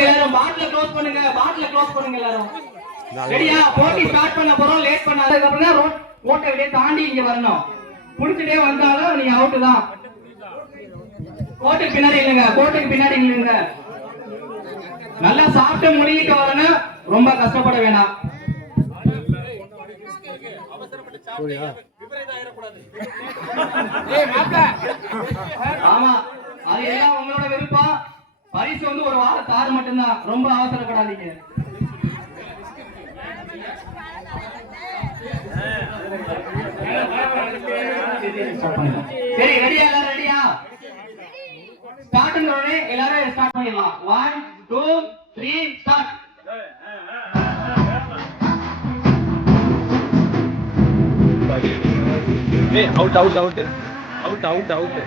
எல்லாரும் பாட்டில க்ளோஸ் பண்ணுங்க, பாட்டில க்ளோஸ் பண்ணுங்க எல்லாரும். ரெடியா? போட்டி ஸ்டார்ட் பண்ண போறோம். லேட் பண்ணாததுக்கு அப்புறம் தான் ஓட்டை வெளியே தாண்டி இங்க வரணும். குடிச்சிட்டே வந்தாலும் நீங்க அவுட் தான். கோட்டுக்கு பின்னாடி இல்லைங்க, கோட்டுக்கு பின்னாடி இல்லைங்க. நல்லா சாப்பிட்டு முடிக்கிட்டு வரணும், ரொம்ப கஷ்டப்பட வேணாம். ஆமா, அது எல்லாம் உங்களோட விருப்பம். பரிசு வந்து ஒரு வார தாறு மட்டும்தான், ரொம்ப அவசரப்படாதீங்க. சரி, ரெடியா? எல்லாரும் ரெடியா? ஸ்டார்ட் உடனே எல்லாரும் ஸ்டார்ட் பண்ணிடலாம். 1 2 3 start. Out out out out out out.